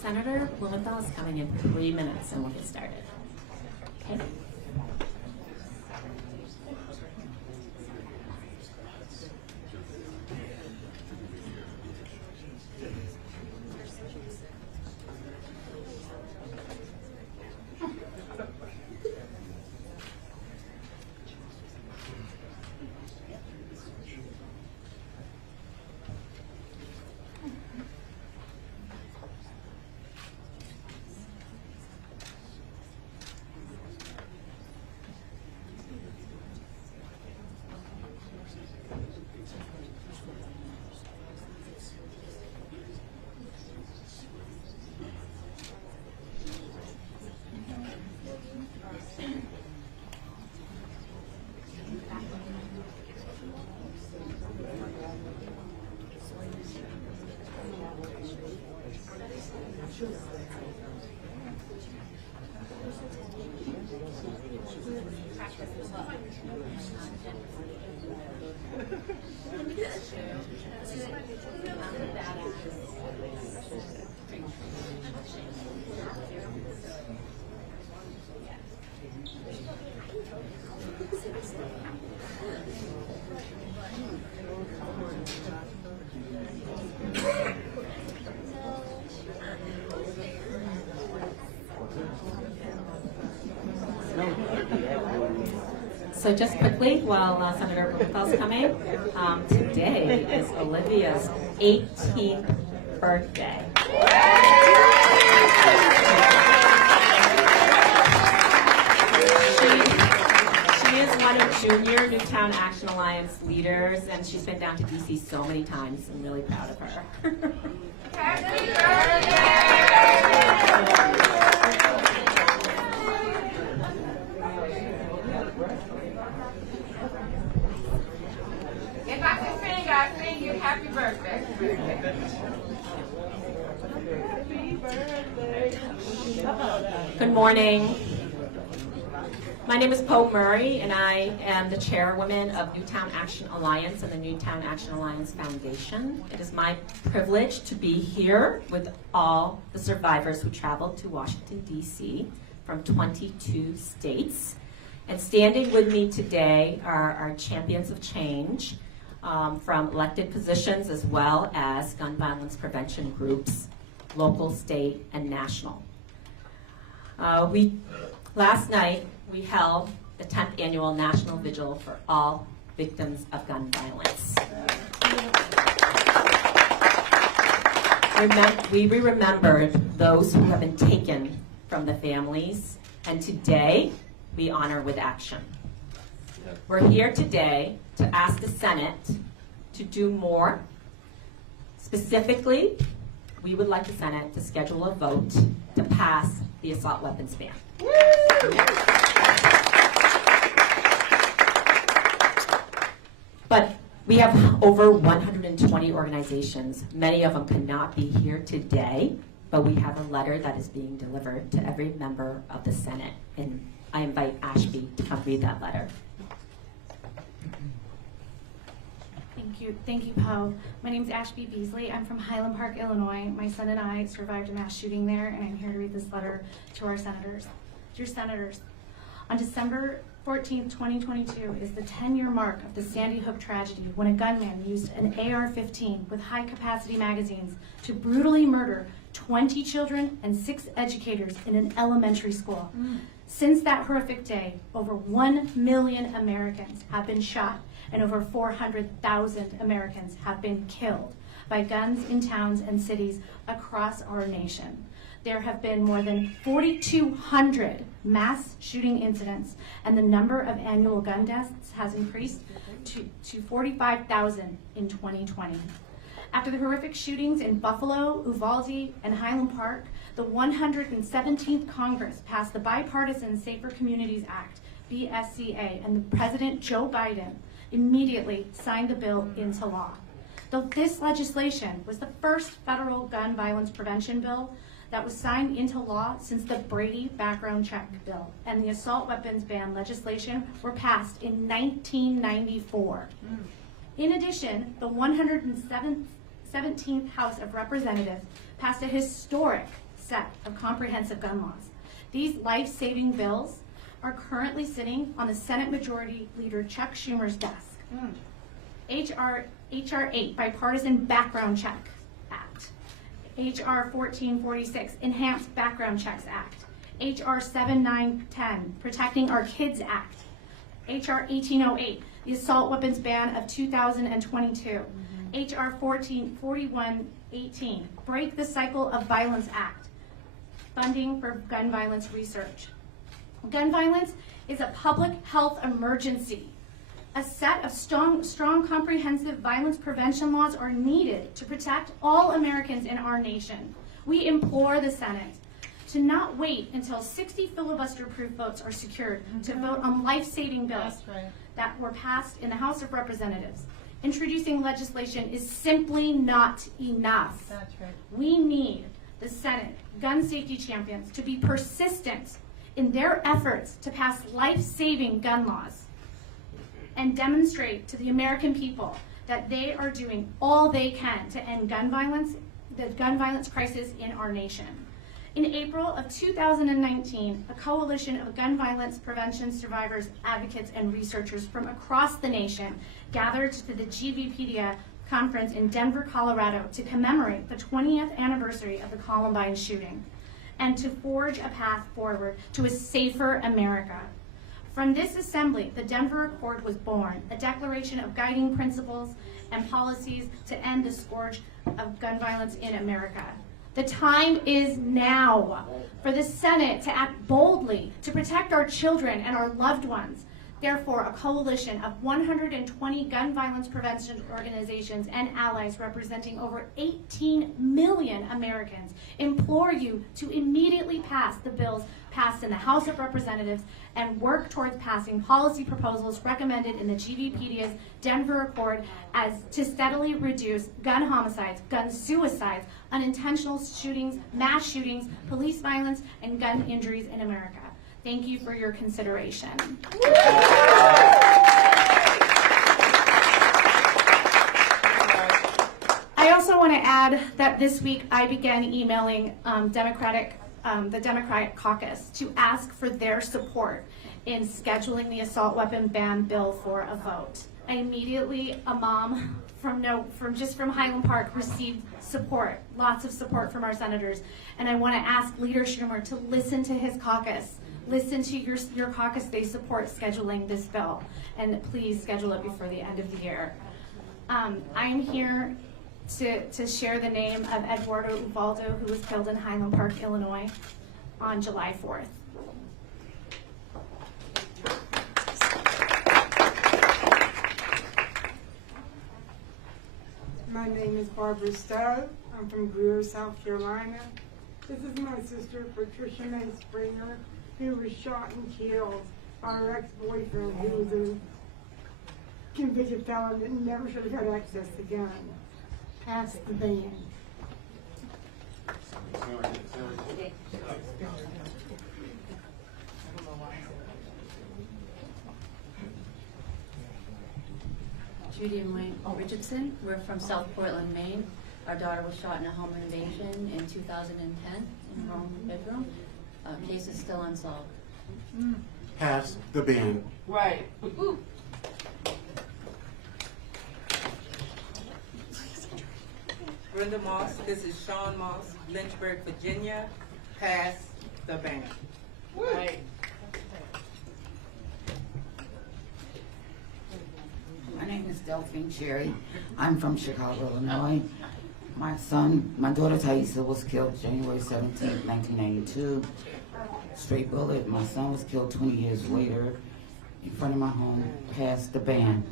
Senator Blumenthal is coming in 3 minutes and we'll get started. Okay. So just quickly, while Senator Blumenthal's coming, today is Olivia's 18th birthday. She is one of Junior Newtown Action Alliance leaders, and she's been down to DC so many times. I'm really proud of her. Happy birthday! If I can sing, I sing you happy birthday. Good morning. My name is Poe Murray, and I am the chairwoman of Newtown Action Alliance and the Newtown Action Alliance Foundation. It is my privilege to be here with all the survivors who traveled to Washington, D.C. from 22 states. And standing with me today are our champions of change from elected positions as well as gun violence prevention groups, local, state, and national. Last night, we held the 10th annual National Vigil for all victims of gun violence. We remembered those who have been taken from the families, and today we honor with action. We're here today to ask the Senate to do more. Specifically, we would like the Senate to schedule a vote to pass the assault weapons ban. But we have over 120 organizations. Many of them could not be here today, but we have a letter that is being delivered to every member of the Senate. And I invite Ashby to come read that letter. Thank you, Poe. My name is Ashby Beasley. I'm from Highland Park, Illinois. My son and I survived a mass shooting there, and I'm here to read this letter to our senators. Dear Senators, on December 14th, 2022 is the 10-year mark of the Sandy Hook tragedy when a gunman used an AR-15 with high-capacity magazines to brutally murder 20 children and 6 educators in an elementary school. Since that horrific day, over 1 million Americans have been shot and over 400,000 Americans have been killed by guns in towns and cities across our nation. There have been more than 4,200 mass shooting incidents, and the number of annual gun deaths has increased to 45,000 in 2020. After the horrific shootings in Buffalo, Uvalde, and Highland Park, the 117th Congress passed the Bipartisan Safer Communities Act, BSCA, and the President Joe Biden immediately signed the bill into law. Though this legislation was the first federal gun violence prevention bill that was signed into law since the Brady background check bill and the assault weapons ban legislation were passed in 1994. In addition, the 117th House of Representatives passed a historic set of comprehensive gun laws. These life-saving bills are currently sitting on the Senate Majority Leader Chuck Schumer's desk. H.R. 8, Bipartisan Background Check Act. H.R. 1446, Enhanced Background Checks Act. H.R. 7910, Protecting Our Kids Act. H.R. 1808, the Assault Weapons Ban of 2022. H.R. 4118, Break the Cycle of Violence Act. Funding for gun violence research. Gun violence is a public health emergency. A set of strong comprehensive violence prevention laws are needed to protect all Americans in our nation. We implore the Senate to not wait until 60 filibuster-proof votes are secured to vote on life-saving bills that were passed in the House of Representatives. Introducing legislation is simply not enough. That's right. We need the Senate gun safety champions to be persistent in their efforts to pass life-saving gun laws and demonstrate to the American people that they are doing all they can to end gun violence, the gun violence crisis in our nation. In April of 2019, a coalition of gun violence prevention survivors, advocates, and researchers from across the nation gathered to the GVpedia conference in Denver, Colorado to commemorate the 20th anniversary of the Columbine shooting and to forge a path forward to a safer America. From this assembly, the Denver Accord was born, a declaration of guiding principles and policies to end the scourge of gun violence in America. The time is now for the Senate to act boldly to protect our children and our loved ones. Therefore, a coalition of 120 gun violence prevention organizations and allies representing over 18 million Americans implore you to immediately pass the bills passed in the House of Representatives and work towards passing policy proposals recommended in the GVpedia's Denver Accord as to steadily reduce gun homicides, gun suicides, unintentional shootings, mass shootings, police violence, and gun injuries in America. Thank you for your consideration. I also want to add that this week I began emailing the Democratic caucus to ask for their support in scheduling the assault weapon ban bill for a vote. I immediately, a mom from Highland Park, received support, lots of support from our senators, and I want to ask Leader Schumer to listen to his caucus. Listen to your caucus. They support scheduling this bill, and please schedule it before the end of the year. I'm here to share the name of Eduardo Ubaldo, who was killed in Highland Park, Illinois, on July 4th. My name is Barbara Stowe. I'm from Greer, South Carolina. This is my sister, Patricia May Springer, who was shot and killed by her ex-boyfriend, who was a convicted felon that never should have had access to guns. Pass the ban. Judy and Wayne Richardson. We're from South Portland, Maine. Our daughter was shot in a home invasion in 2010 in her own bedroom. Case is still unsolved. Pass the ban. Right. Brenda Moss, this is Sean Moss, Lynchburg, Virginia. Pass the ban. Right. My name is Delphine Cherry. I'm from Chicago, Illinois. My daughter Thaisa was killed January 17, 1992. Straight bullet. My son was killed 20 years later in front of my home. Passed the ban.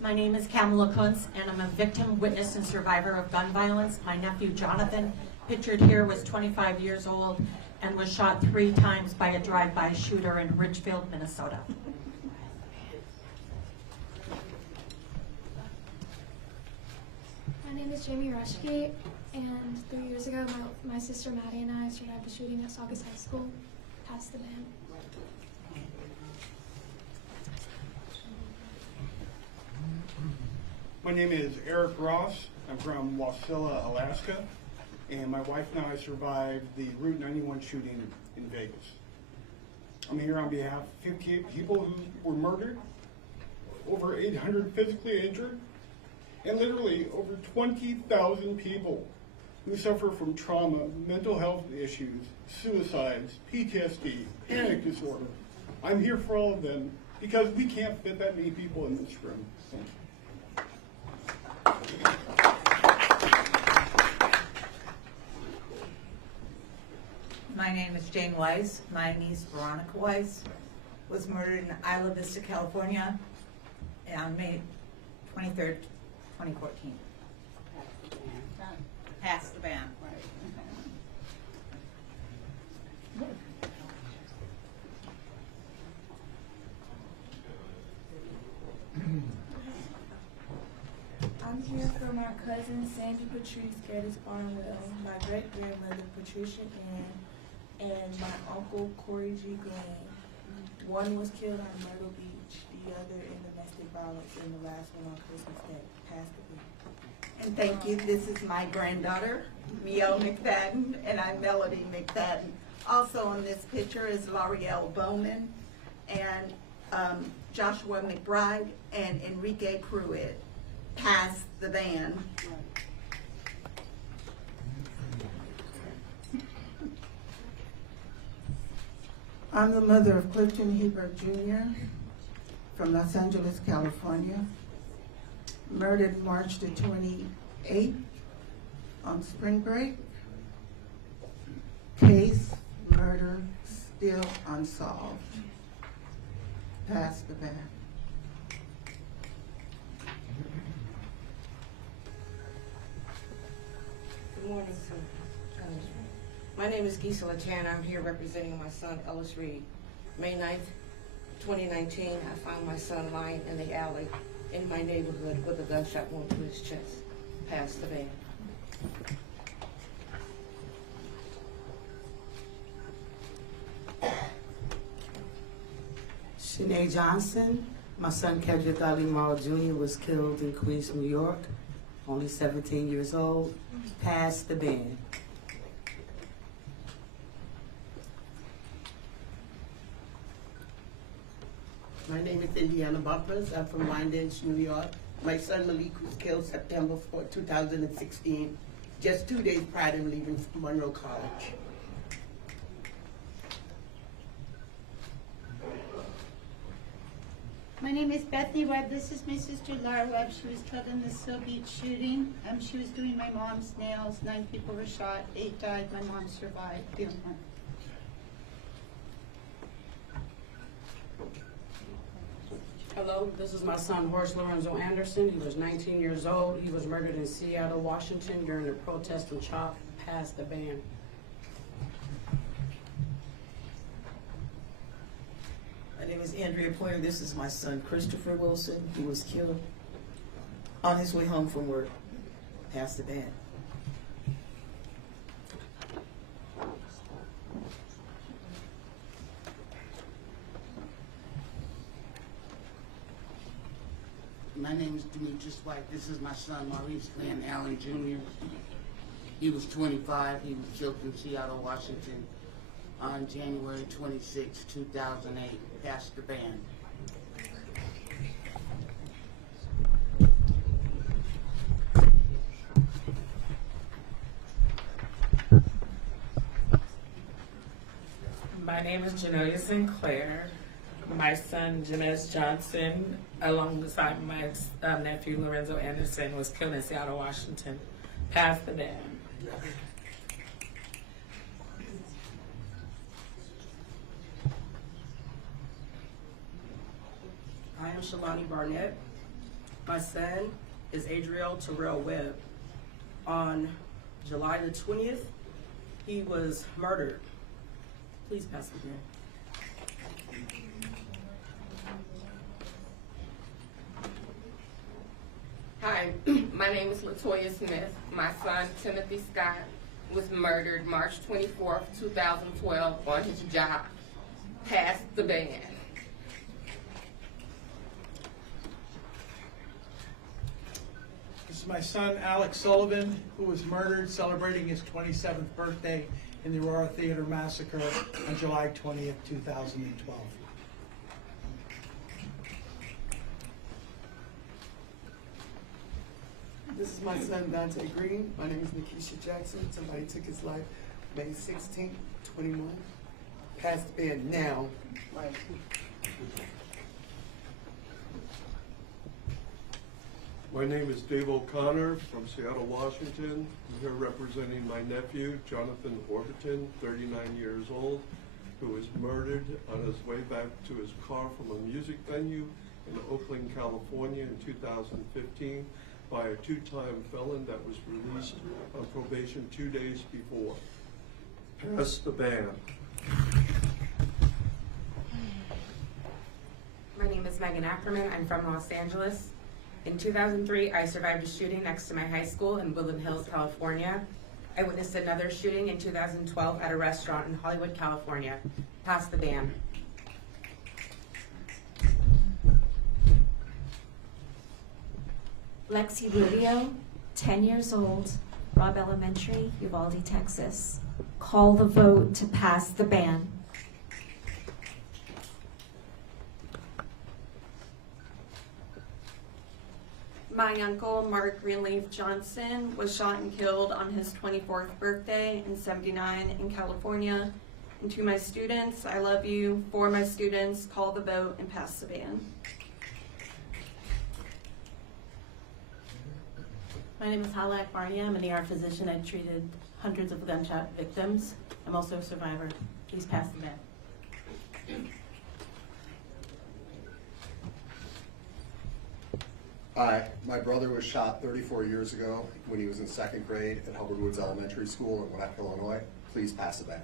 My name is Kamala Kuntz, and I'm a victim, witness, and survivor of gun violence. My nephew Jonathan, pictured here, was 25 years old and was shot 3 times by a drive-by shooter in Ridgefield, Minnesota. My name is Jamie Rushke, and 3 years ago, my sister Maddie and I survived a shooting at Saugus High School. Passed the ban. My name is Eric Ross. I'm from Wasilla, Alaska, and my wife and I survived the Route 91 shooting in Vegas. I'm here on behalf of 58 people who were murdered, over 800 physically injured, and literally over 20,000 people who suffer from trauma, mental health issues, suicides, PTSD, panic disorder. I'm here for all of them because we can't fit that many people in this room. Thank you. My name is Jane Weiss. My niece Veronica Weiss was murdered in Isla Vista, California on May 23rd, 2014. Pass the ban. I'm here for my cousin Sandy Patrice Geddes Barnwell, my great grandmother Patricia Ann, and my uncle Corey G. Glenn. One was killed on Myrtle Beach, the other in domestic violence, and the last one on Christmas Day. Passed the ban. And thank you. This is my granddaughter, Mio McFadden, and I'm Melody McFadden. Also in this picture is L'Oreal Bowman, and Joshua McBride, and Enrique Pruitt. Pass the ban. I'm the mother of Clifton Hebert Jr. from Los Angeles, California. Murdered March the 28th on spring break. Case, murder, still unsolved. Pass the ban. Good morning, sir. My name is Gisela Chan. I'm here representing my son, Ellis Reed. May 9th, 2019, I found my son lying in the alley in my neighborhood with a gunshot wound to his chest. Passed the ban. Shanae Johnson. My son Kedrick Ali Morrow Jr. was killed in Queens, New York, only 17 years old. Pass the band. My name is Indiana Bumpers. I'm from Wyandanch, New York. My son Malik was killed September 4, 2016, just 2 days prior to leaving Monroe College. My name is Bethany Webb. This is my sister Laura Webb. She was killed in the Seal Beach shooting. She was doing my mom's nails. 9 people were shot. 8 died. My mom survived. Hello, this is my son, Horace Lorenzo Anderson. He was 19 years old. He was murdered in Seattle, Washington during a protest from CHOP. Pass the ban. My name is Andrea Pointer. This is my son, Christopher Wilson. He was killed on his way home from work. Pass the ban. My name is Demetrius White. This is my son, Maurice Glenn Allen Jr. He was 25. He was killed in Seattle, Washington on January 26, 2008. Pass the ban. My name is Janoya Sinclair. My son, James Johnson, alongside my nephew, Lorenzo Anderson, was killed in Seattle, Washington. Pass the ban. I am Shalani Barnett. My son is Adriel Terrell Webb. On July the 20th, he was murdered. Please pass the ban. Hi, my name is Latoya Smith. My son, Timothy Scott, was murdered March 24th, 2012 on his job. Pass the ban. This is my son, Alex Sullivan, who was murdered celebrating his 27th birthday in the Aurora Theater Massacre on July 20th, 2012. This is my son, Dante Green. My name is Nikisha Jackson. Somebody took his life May 16th, 21. Pass the ban now. My name is Dave O'Connor from Seattle, Washington. I'm here representing my nephew, Jonathan Orbiton, 39 years old, who was murdered on his way back to his car from a music venue in Oakland, California in 2015 by a two-time felon that was released on probation 2 days before. Pass the ban. My name is Megan Ackerman. I'm from Los Angeles. In 2003, I survived a shooting next to my high school in Woodland Hills, California. I witnessed another shooting in 2012 at a restaurant in Hollywood, California. Pass the ban. Lexi Rubio, 10 years old, Robb Elementary, Uvalde, Texas. Call the vote to pass the ban. My uncle, Mark Greenleaf Johnson, was shot and killed on his 24th birthday in '79 in California. And to my students, I love you. For my students, call the vote and pass the ban. My name is Hala Akbariya. I'm an ER physician. I've treated hundreds of gunshot victims. I'm also a survivor. Please pass the ban. Hi, my brother was shot 34 years ago when he was in 2nd grade at Hubbard Woods Elementary School in Gwinnett, Illinois. Please pass the ban.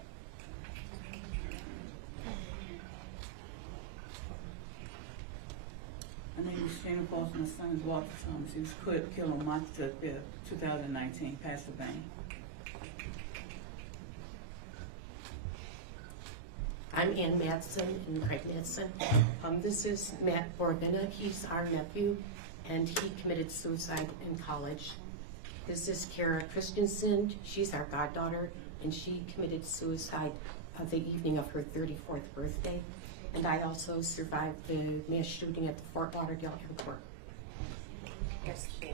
My name is Shannon Falls. My son is Walter Thomas. He was killed on March 5th, 2019. Pass the ban. I'm Ann Madsen and Craig Madsen. This is Matt Borbina. He's our nephew, and he committed suicide in college. This is Kara Christensen. She's our goddaughter, and she committed suicide the evening of her 34th birthday. And I also survived the mass shooting at the Fort Lauderdale Airport. Yes, Dan.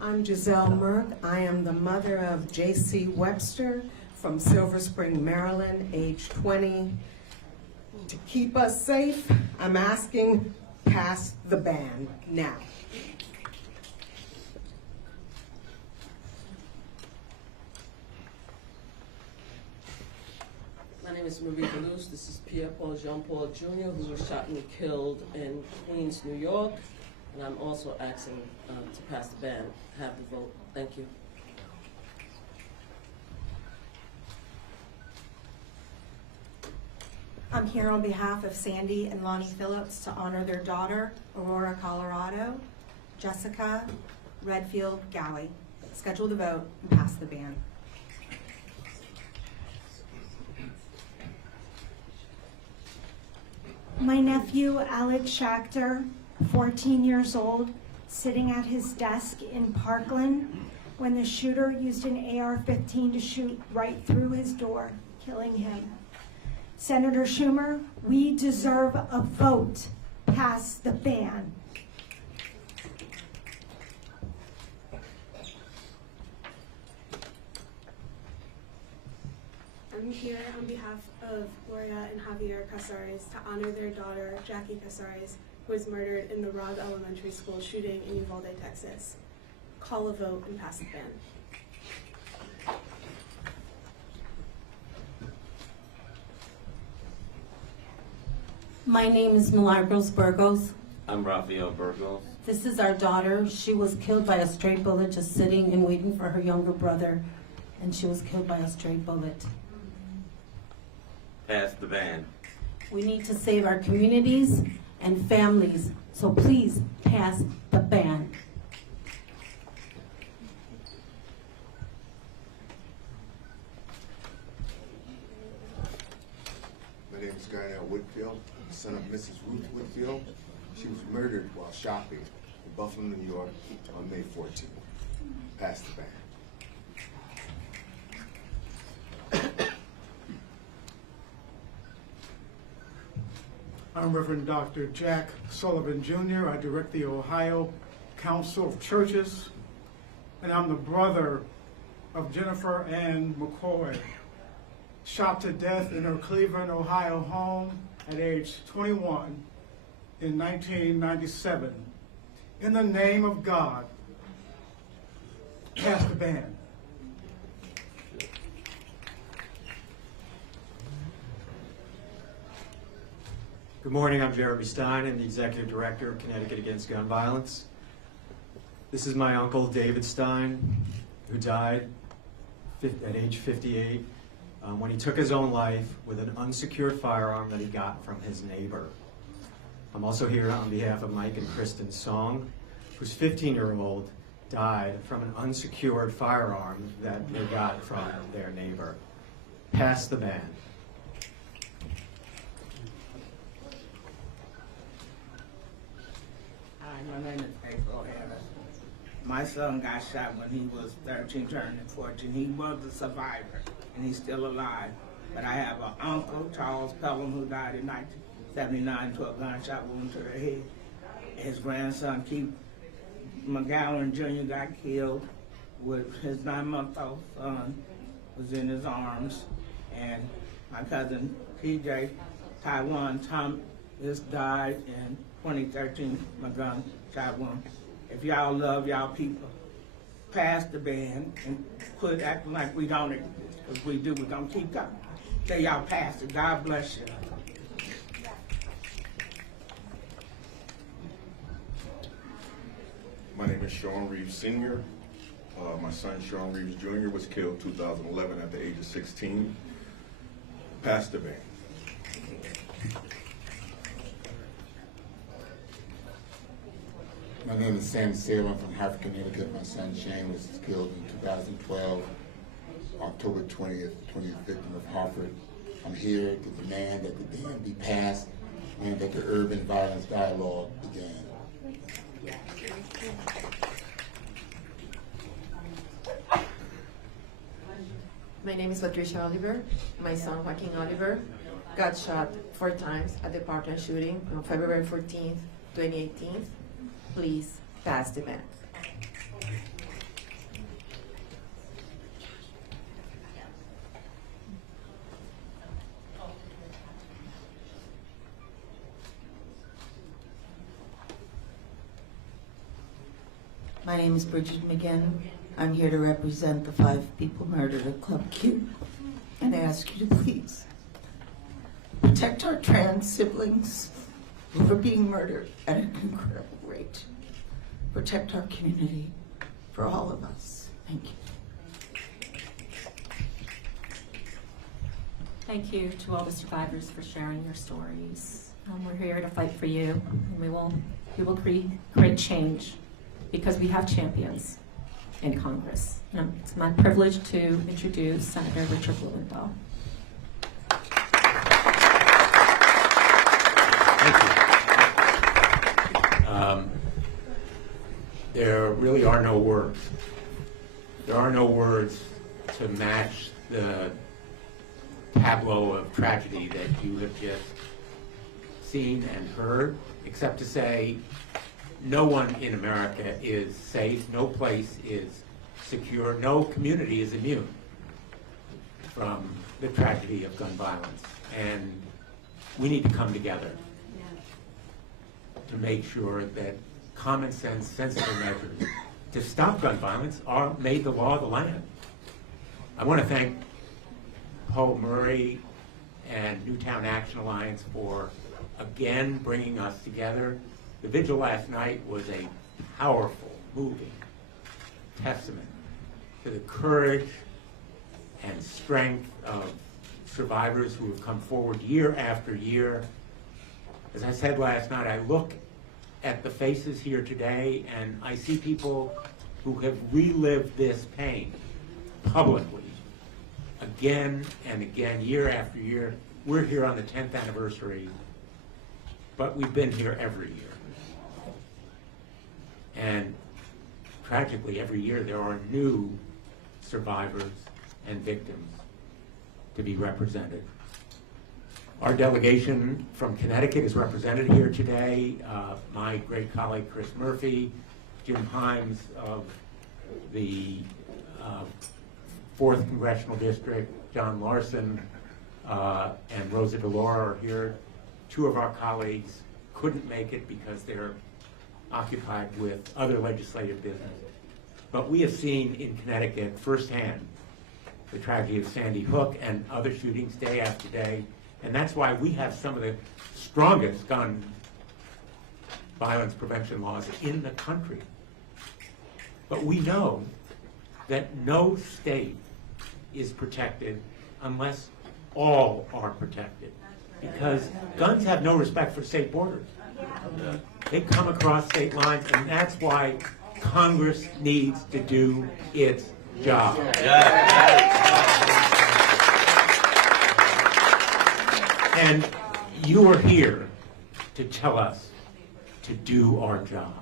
I'm Giselle Merck. I am the mother of J.C. Webster from Silver Spring, Maryland, age 20. To keep us safe, I'm asking, pass the ban now. My name is Marie Deleuze. This is Pierre-Paul Jean-Paul Jr., who was shot and killed in Queens, New York. And I'm also asking to pass the ban. Have the vote. Thank you. I'm here on behalf of Sandy and Lonnie Phillips to honor their daughter, Aurora, Colorado, Jessica Redfield Gowie. Schedule the vote and pass the ban. My nephew, Alex Schachter, 14 years old, sitting at his desk in Parkland when the shooter used an AR-15 to shoot right through his door, killing him. Senator Schumer, we deserve a vote. Pass the ban. I'm here on behalf of Gloria and Javier Casares to honor their daughter, Jackie Casares, who was murdered in the Robb Elementary School shooting in Uvalde, Texas. Call a vote and pass the ban. My name is Milagros Burgos. I'm Rafael Burgos. This is our daughter. She was killed by a stray bullet just sitting and waiting for her younger brother, and she was killed by a stray bullet. Pass the ban. We need to save our communities and families, so please pass the ban. My name is Garnell Whitfield, son of Mrs. Ruth Whitfield. She was murdered while shopping in Buffalo, New York on May 14th. Pass the ban. I'm Reverend Dr. Jack Sullivan Jr. I direct the Ohio Council of Churches, and I'm the brother of Jennifer Ann McCoy, shot to death in her Cleveland, Ohio home at age 21 in 1997. In the name of God, pass the ban. Good morning, I'm Jeremy Stein. I'm the Executive Director of Connecticut Against Gun Violence. This is my uncle, David Stein, who died at age 58 when he took his own life with an unsecured firearm that he got from his neighbor. I'm also here on behalf of Mike and Kristen Song, whose 15-year-old died from an unsecured firearm that they got from their neighbor. Pass the ban. Hi, my name is April Harris. My son got shot when he was 13, turning 14. He was a survivor, and he's still alive. But I have an uncle, Charles Pelham, who died in 1979 to a gunshot wound to the head. His grandson, Keith McGowan Jr., got killed with his 9-month-old son was in his arms. And my cousin, TJ Taiwan Thomas, died in 2013 from a gunshot wound. If y'all love y'all people, pass the ban and quit acting like we don't exist. Because we do, we're going to keep going. Till y'all pass it. God bless you. My name is Sean Reeves Sr. My son Sean Reeves Jr. was killed 2011 at the age of 16. Pass the ban. My name is Sam Sale. I'm from Hartford, Connecticut. My son Shane was killed in 2012, October 20th, 20th victim of Hartford. I'm here to demand that the dam be passed and that the urban violence dialogue begin. My name is Patricia Oliver. My son Joaquin Oliver got shot 4 times at the Parkland shooting on February 14th, 2018. Please pass the ban. My name is Bridget McGinn. I'm here to represent the 5 people murdered at Club Q, and I ask you to please protect our trans siblings who are being murdered at an incredible rate. Protect our community for all of us. Thank you. Thank you to all the survivors for sharing your stories. We're here to fight for you, and we will create change because we have champions in Congress. And it's my privilege to introduce Senator Richard Blumenthal. There really are no words. There are no words to match the tableau of tragedy that you have just seen and heard, except to say no one in America is safe, no place is secure, no community is immune from the tragedy of gun violence. And we need to come together to make sure that common sense, sensible measures to stop gun violence are made the law of the land. I want to thank Paul Murray and Newtown Action Alliance for again bringing us together. The vigil last night was a powerful, moving testament to the courage and strength of survivors who have come forward year after year. As I said last night, I look at the faces here today and I see people who have relived this pain publicly again and again, year after year. We're here on the 10th anniversary, but we've been here every year. And tragically, every year there are new survivors and victims to be represented. Our delegation from Connecticut is represented here today. My great colleague Chris Murphy, Jim Himes of the 4th Congressional District, John Larson, and Rosa DeLauro are here. 2 of our colleagues couldn't make it because they're occupied with other legislative business. But we have seen in Connecticut firsthand the tragedy of Sandy Hook and other shootings day after day. And that's why we have some of the strongest gun violence prevention laws in the country. But we know that no state is protected unless all are protected. Because guns have no respect for state borders. They come across state lines, and that's why Congress needs to do its job. And you are here to tell us to do our job.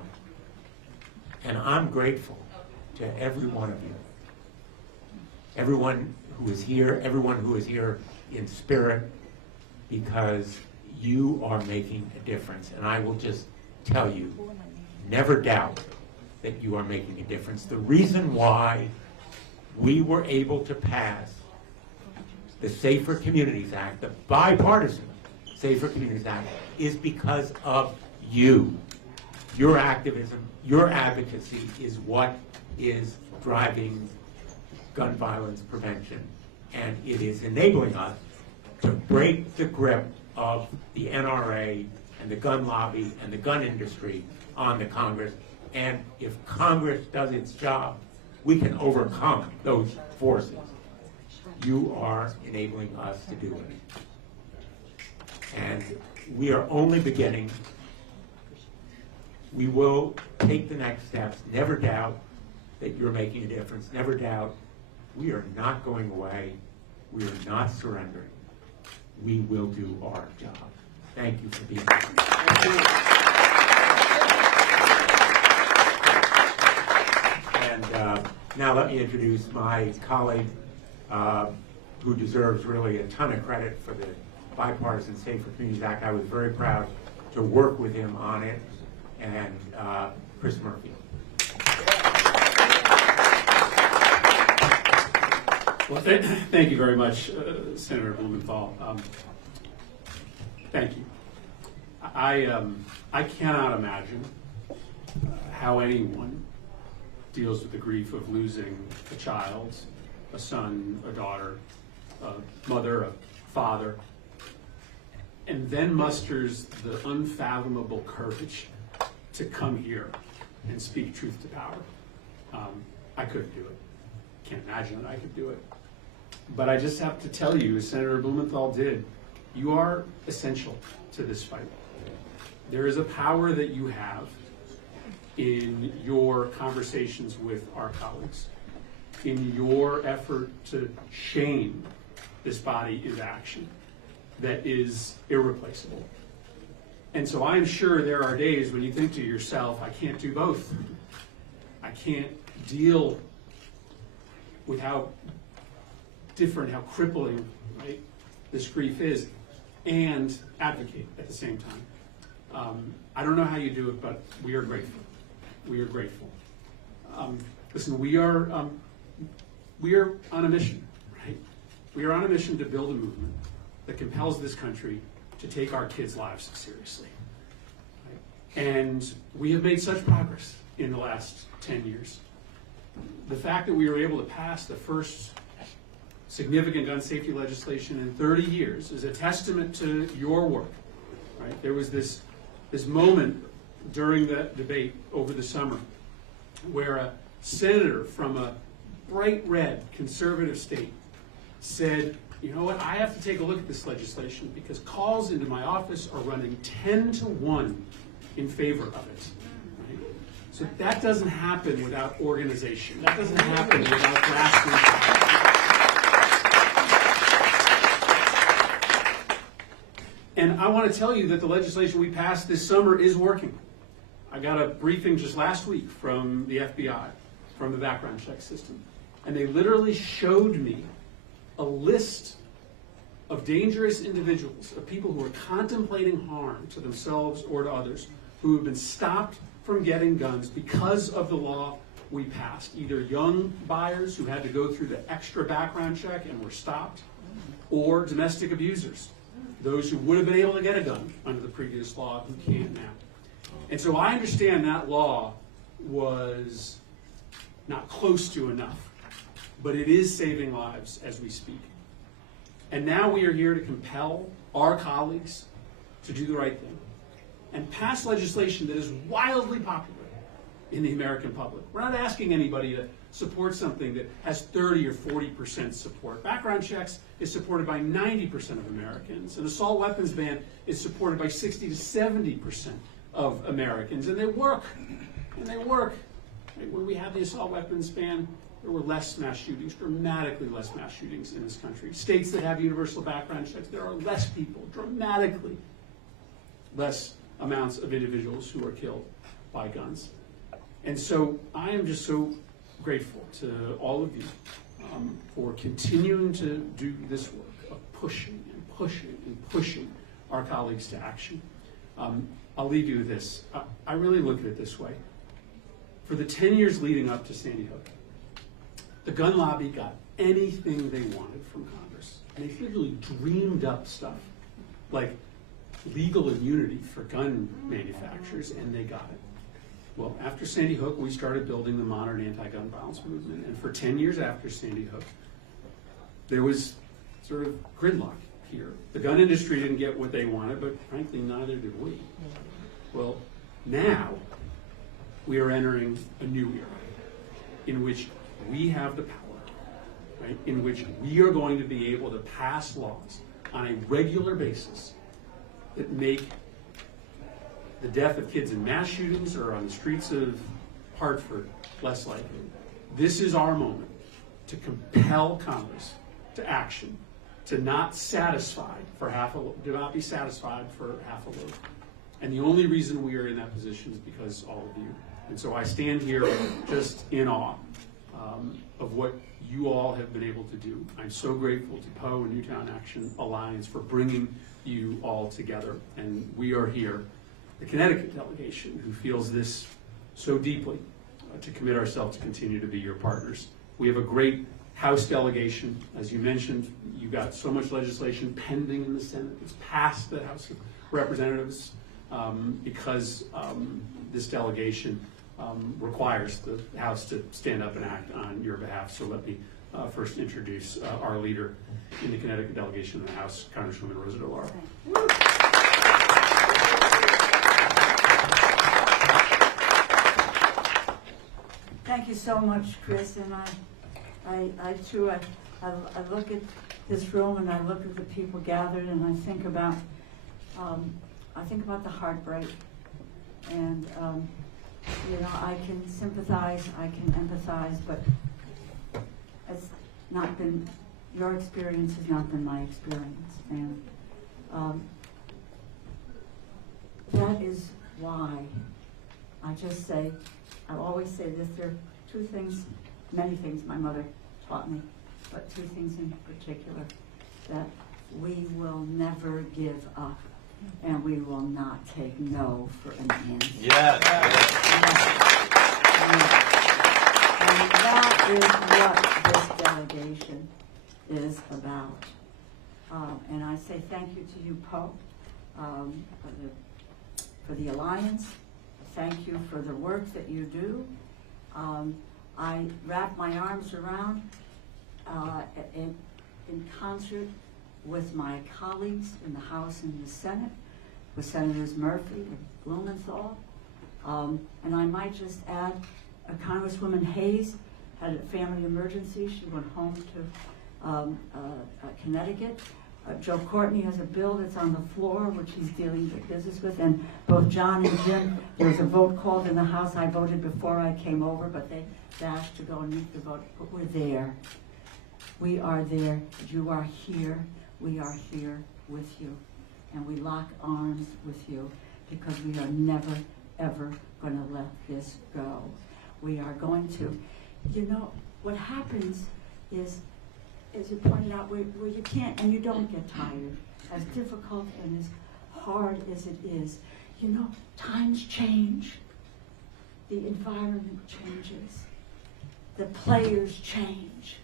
And I'm grateful to every one of you. Everyone who is here, everyone who is here in spirit, because you are making a difference. And I will just tell you, never doubt that you are making a difference. The reason why we were able to pass the Safer Communities Act, the bipartisan Safer Communities Act, is because of you. Your activism, your advocacy is what is driving gun violence prevention. And it is enabling us to break the grip of the NRA and the gun lobby and the gun industry on the Congress. And if Congress does its job, we can overcome those forces. You are enabling us to do it. And we are only beginning. We will take the next steps. Never doubt that you're making a difference. Never doubt we are not going away. We are not surrendering. We will do our job. Thank you for being here. And now let me introduce my colleague who deserves really a ton of credit for the Bipartisan Safer Communities Act. I was very proud to work with him on it, and Chris Murphy. Well, thank you very much, Senator Blumenthal. Thank you. I cannot imagine how anyone deals with the grief of losing a child, a son, a daughter, a mother, a father, and then musters the unfathomable courage to come here and speak truth to power. I couldn't do it. Can't imagine that I could do it. But I just have to tell you, as Senator Blumenthal did, you are essential to this fight. There is a power that you have in your conversations with our colleagues, in your effort to shame this body into action, that is irreplaceable. And so I'm sure there are days when you think to yourself, I can't do both. I can't deal with how different, how crippling, right, this grief is, and advocate at the same time. I don't know how you do it, but we are grateful. We are grateful. Listen, we are on a mission, right? We are on a mission to build a movement that compels this country to take our kids' lives seriously. Right? And we have made such progress in the last 10 years. The fact that we were able to pass the first significant gun safety legislation in 30 years is a testament to your work. Right? There was this moment during the debate over the summer where a senator from a bright red conservative state said, you know what, I have to take a look at this legislation because calls into my office are running 10-1 in favor of it. Right? So that doesn't happen without organization. That doesn't happen without grassroots. And I want to tell you that the legislation we passed this summer is working. I got a briefing just last week from the FBI, from the background check system, and they literally showed me a list of dangerous individuals, of people who are contemplating harm to themselves or to others, who have been stopped from getting guns because of the law we passed. Either young buyers who had to go through the extra background check and were stopped, or domestic abusers, those who would have been able to get a gun under the previous law who can't now. And so I understand that law was not close to enough, but it is saving lives as we speak. And now we are here to compel our colleagues to do the right thing and pass legislation that is wildly popular in the American public. We're not asking anybody to support something that has 30 or 40% support. Background checks is supported by 90% of Americans. An assault weapons ban is supported by 60 to 70% of Americans. And they work. And they work. Right? When we had the assault weapons ban, there were less mass shootings, dramatically less mass shootings in this country. States that have universal background checks, there are less people, dramatically less amounts of individuals who are killed by guns. And so I am just so grateful to all of you for continuing to do this work of pushing and pushing and pushing our colleagues to action. I'll leave you with this. I really look at it this way. For the 10 years leading up to Sandy Hook, the gun lobby got anything they wanted from Congress. And they literally dreamed up stuff like legal immunity for gun manufacturers, and they got it. Well, after Sandy Hook, we started building the modern anti-gun violence movement. And for 10 years after Sandy Hook, there was sort of gridlock here. The gun industry didn't get what they wanted, but frankly, neither did we. Well, now we are entering a new era in which we have the power, right? In which we are going to be able to pass laws on a regular basis that make the death of kids in mass shootings or on the streets of Hartford, less likely. This is our moment to compel Congress to action, to not be satisfied for half a loaf. And the only reason we are in that position is because all of you. And so I stand here just in awe of what you all have been able to do. I'm so grateful to Poe and Newtown Action Alliance for bringing you all together. And we are here, the Connecticut delegation, who feels this so deeply, to commit ourselves to continue to be your partners. We have a great House delegation. As you mentioned, you got so much legislation pending in the Senate. It's passed the House of Representatives because this delegation requires the House to stand up and act on your behalf. So let me first introduce our leader in the Connecticut delegation in the House, Congresswoman Rosa DeLauro. Thank you so much, Chris. And I too, I look at this room and I look at the people gathered and I think about the heartbreak. And I can sympathize, I can empathize, but it's not been, your experience has not been my experience. And that is why I just say, I always say this, there are two things, many things my mother taught me, but two things in particular, that we will never give up and we will not take no for an answer. Yes. And that is what this delegation is about. And I say thank you to you, Poe, for the alliance. Thank you for the work that you do. I wrap my arms around in concert with my colleagues in the House and the Senate, with Senators Murphy and Blumenthal. And I might just add, Congresswoman Hayes had a family emergency. She went home to Connecticut. Joe Courtney has a bill that's on the floor, which he's dealing with business with, and both John and Jim, there was a vote called in the House. I voted before I came over, but they dashed to go and meet the vote. But we're there. We are there. You are here. We are here with you. And we lock arms with you because we are never, ever going to let this go. We are going to. What happens is, as you pointed out, where you can't and you don't get tired, as difficult and as hard as it is. Times change. The environment changes. The players change.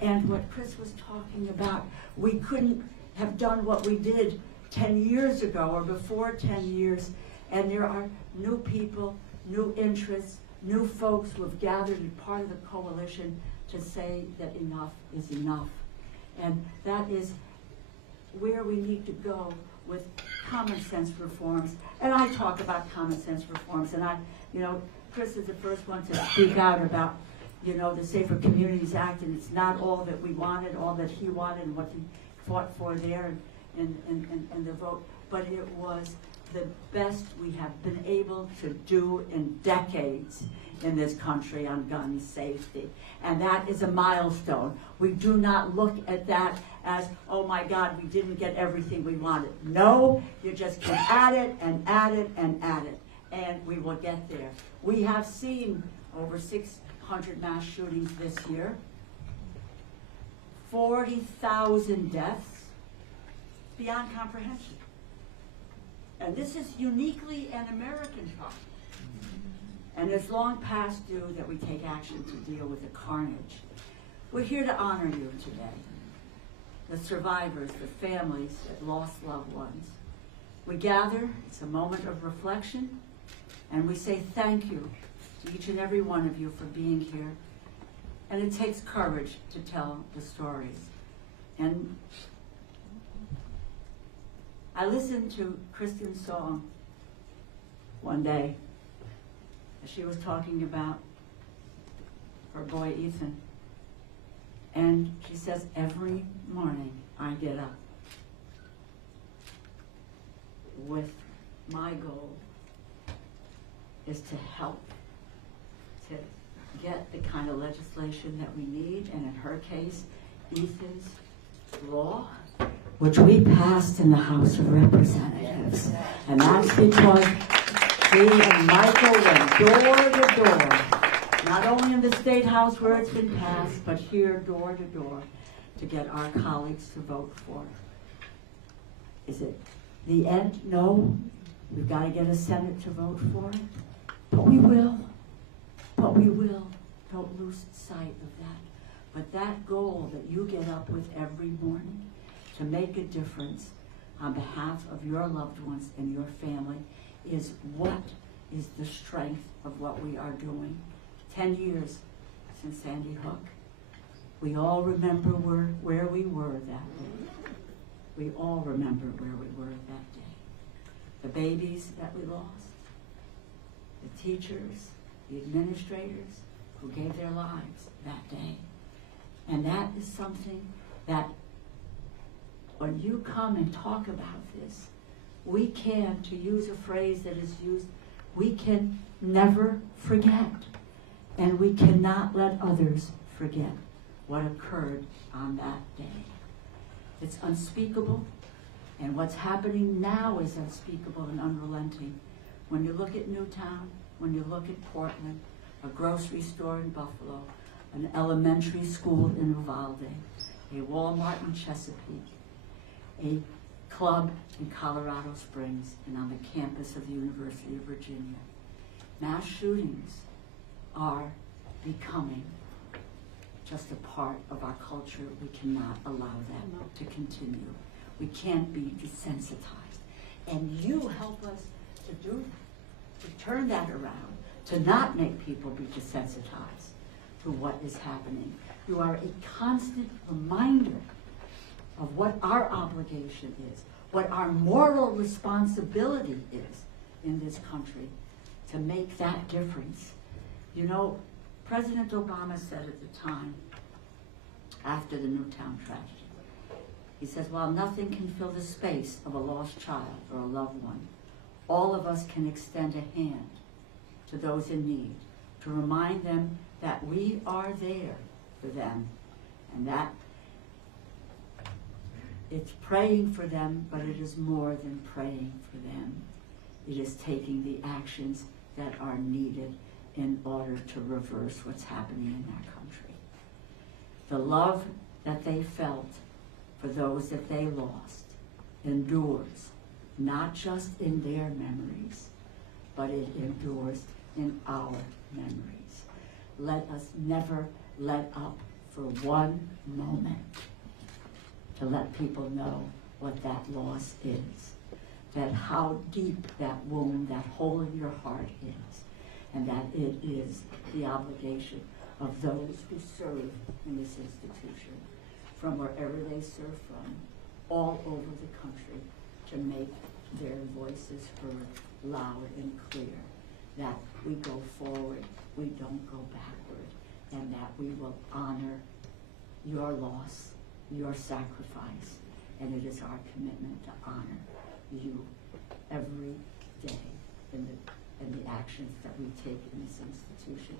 And what Chris was talking about, we couldn't have done what we did 10 years ago or before 10 years. And there are new people, new interests, new folks who have gathered as part of the coalition to say that enough is enough. And that is where we need to go with common sense reforms. And I talk about common sense reforms. And Chris is the first one to speak out about, the Safer Communities Act, and it's not all that we wanted, all that he wanted, and what he fought for there and the vote, but it was the best we have been able to do in decades in this country on gun safety. And that is a milestone. We do not look at that as, oh my God, we didn't get everything we wanted. No, you just keep at it and at it and at it, and we will get there. We have seen over 600 mass shootings this year, 40,000 deaths, beyond comprehension. And this is uniquely an American problem. And it's long past due that we take action to deal with the carnage. We're here to honor you today, the survivors, the families that lost loved ones. We gather, it's a moment of reflection, and we say thank you to each and every one of you for being here. And it takes courage to tell the stories. And I listened to Kristen's song one day. She was talking about her boy Ethan. And she says, every morning I get up with my goal is to help to get the kind of legislation that we need, and in her case, Ethan's law, which we passed in the House of Representatives. And that's because he and Michael went door to door, not only in the State House where it's been passed, but here door to door to get our colleagues to vote for it. Is it the end? No. We've got to get a Senate to vote for it. But we will. But we will. Don't lose sight of that. But that goal that you get up with every morning to make a difference on behalf of your loved ones and your family is what is the strength of what we are doing. 10 years since Sandy Hook. We all remember where we were that day. We all remember where we were that day. The babies that we lost, the teachers, the administrators who gave their lives that day. And that is something that when you come and talk about this, we can, to use a phrase that is used, we can never forget. And we cannot let others forget what occurred on that day. It's unspeakable, and what's happening now is unspeakable and unrelenting. When you look at Newtown, when you look at Portland, a grocery store in Buffalo, an elementary school in Uvalde, a Walmart in Chesapeake, a club in Colorado Springs, and on the campus of the University of Virginia. Mass shootings are becoming just a part of our culture. We cannot allow that to continue. We can't be desensitized. And you help us to do that, to turn that around, to not make people be desensitized to what is happening. You are a constant reminder of what our obligation is, what our moral responsibility is in this country to make that difference. You know, President Obama said at the time, after the Newtown tragedy, he says, while nothing can fill the space of a lost child or a loved one, all of us can extend a hand to those in need, to remind them that we are there for them, and that it's praying for them, but it is more than praying for them. It is taking the actions that are needed in order to reverse what's happening in that country. The love that they felt for those that they lost endures, not just in their memories, but it endures in our memories. Let us never let up for one moment to let people know what that loss is, that how deep that wound, that hole in your heart is, and that it is the obligation of those who serve in this institution, from wherever they serve from, all over the country, to make their voices heard loud and clear, that we go forward, we don't go backward, and that we will honor your loss, your sacrifice, and it is our commitment to honor you every day in the actions that we take in this institution.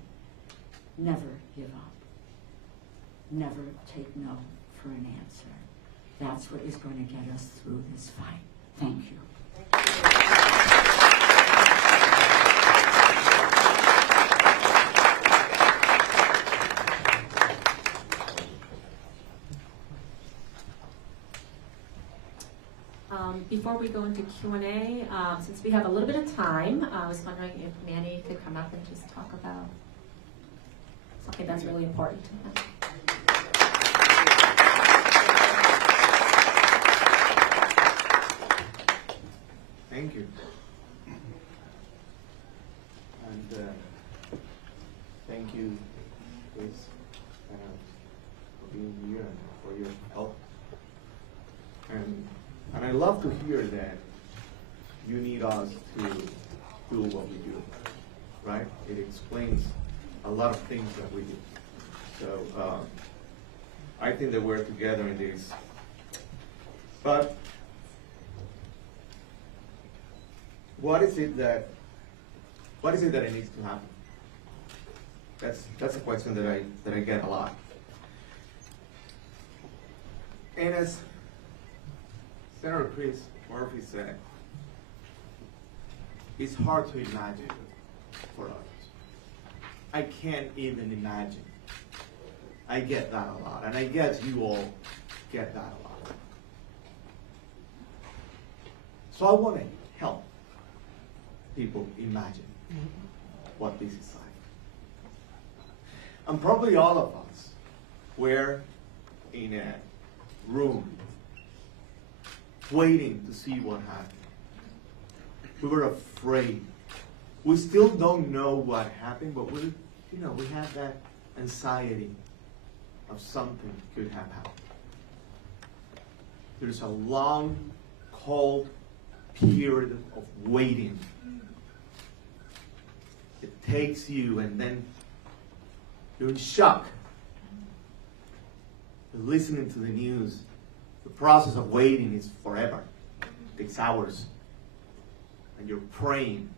Never give up. Never take no for an answer. That's what is going to get us through this fight. Thank you. Before we go into Q&A, since we have a little bit of time, I was wondering if Manny could come up and just talk about something that's really important to him. Thank you. And thank you, Liz, for being here and for your help. And I love to hear that you need us to do what we do, right? It explains a lot of things that we do. So I think that we're together in this. But what is it that it needs to happen? That's a question that I get a lot. And as Senator Chris Murphy said, it's hard to imagine for others. I can't even imagine. I get that a lot, and I guess you all get that a lot. So I want to help people imagine what this is like. And probably all of us were in a room waiting to see what happened. We were afraid. We still don't know what happened, but we have that anxiety of something could have happened. There's a long, cold period of waiting. It takes you, and then you're in shock. You're listening to the news. The process of waiting is forever. It takes hours. And you're praying,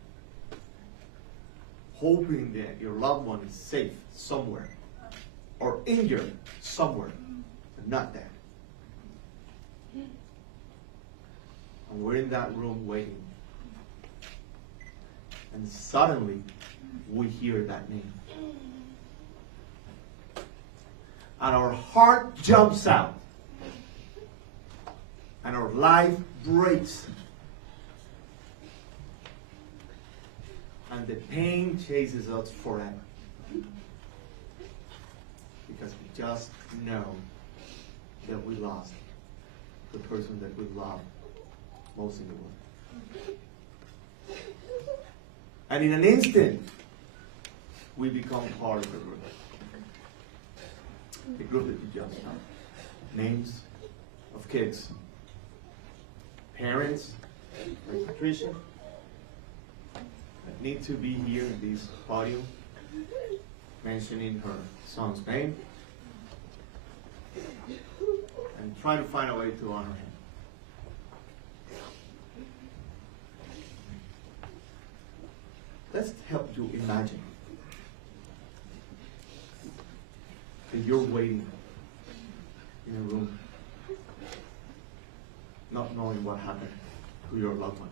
hoping that your loved one is safe somewhere, or injured somewhere, but not dead. And we're in that room waiting. And suddenly, we hear that name. And our heart jumps out. And our life breaks. And the pain chases us forever. Because we just know that we lost the person that we love most in the world. And in an instant, we become part of the group. The group that you just know. Names of kids. Parents, like Patricia, that need to be here in this podium, mentioning her son's name, and try to find a way to honor him. Let's help you imagine that you're waiting in a room, not knowing what happened to your loved one.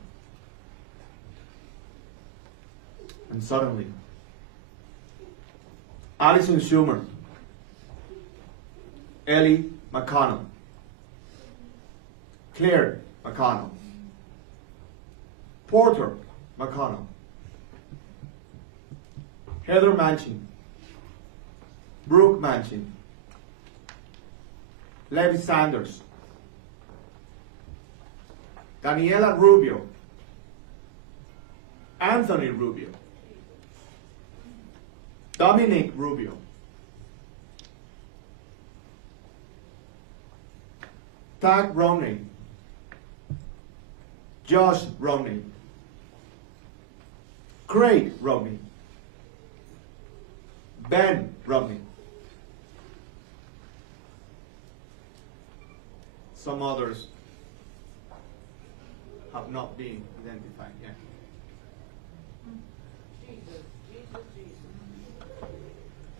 And suddenly, Allison Schumer, Ellie McConnell, Claire McConnell, Porter McConnell, Heather Manchin, Brooke Manchin, Levi Sanders, Daniela Rubio, Anthony Rubio, Dominic Rubio, Tag Romney, Josh Romney, Craig Romney, Ben Romney. Some others have not been identified yet.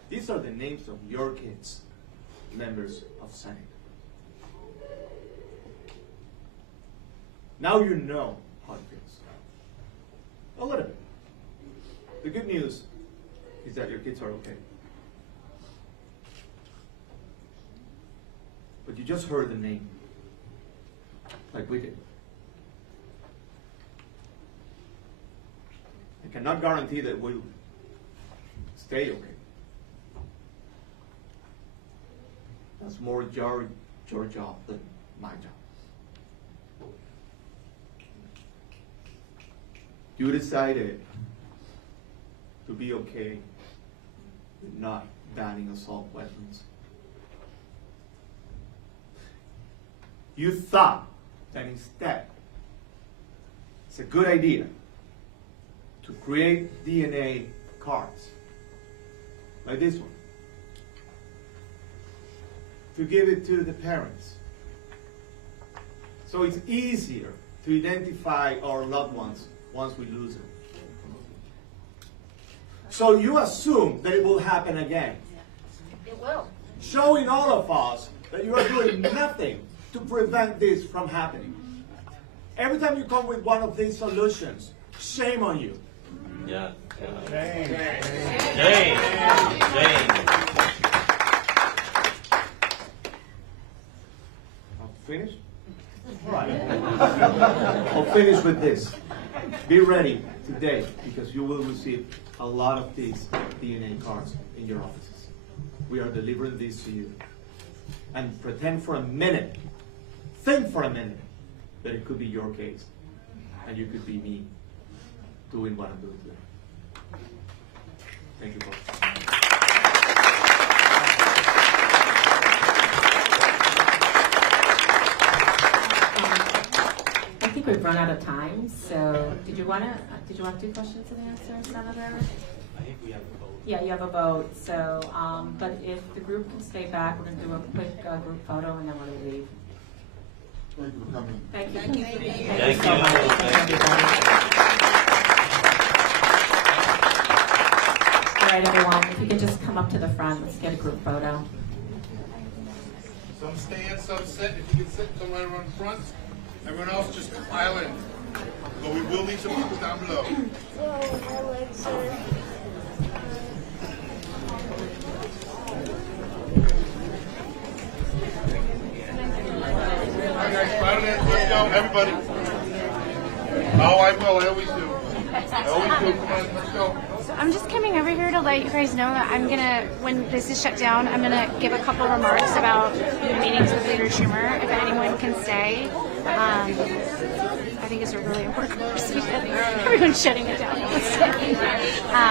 These are the names of your kids, members of Senate. Now you know how it feels. A little bit. The good news is that your kids are okay. But you just heard the name, like we did. I cannot guarantee that we'll stay okay. That's more your job than my job. You decided to be okay with not banning assault weapons. You thought that instead it's a good idea to create DNA cards like this one, to give it to the parents so it's easier to identify our loved ones once we lose it. So you assume that it will happen again. It will. Showing all of us that you are doing nothing to prevent this from happening. Every time you come with one of these solutions, shame on you. Yeah. Shame. I'm finished? All right. I'll finish with this. Be ready today because you will receive a lot of these DNA cards in your offices. We are delivering these to you. And pretend for a minute, think for a minute, that it could be your case. And you could be me doing what I'm doing today. Thank you, folks. I think we've run out of time, so did you want to do questions and answers, Senator? I think we have a vote. Yeah, you have a vote, so, but if the group can stay back, we're going to do a quick group photo and then we're going to leave. Thank you for coming. Thank you. Thank you. Thank you so much. Thank you. All right, everyone, if you could just come up to the front, let's get a group photo. Some stand, some sit. If you can sit somewhere in front, everyone else just pile in. But we will need some people down below. Oh, my legs are... Let's go, everybody. Oh, I will. I always do. I always do. Come on, let's go. So I'm just coming over here to let you guys know that I'm gonna, when this is shut down, I'm gonna give a couple remarks about the meetings with Leader Schumer, if anyone can stay. I think it's a really important conversation. Everyone's shutting it down.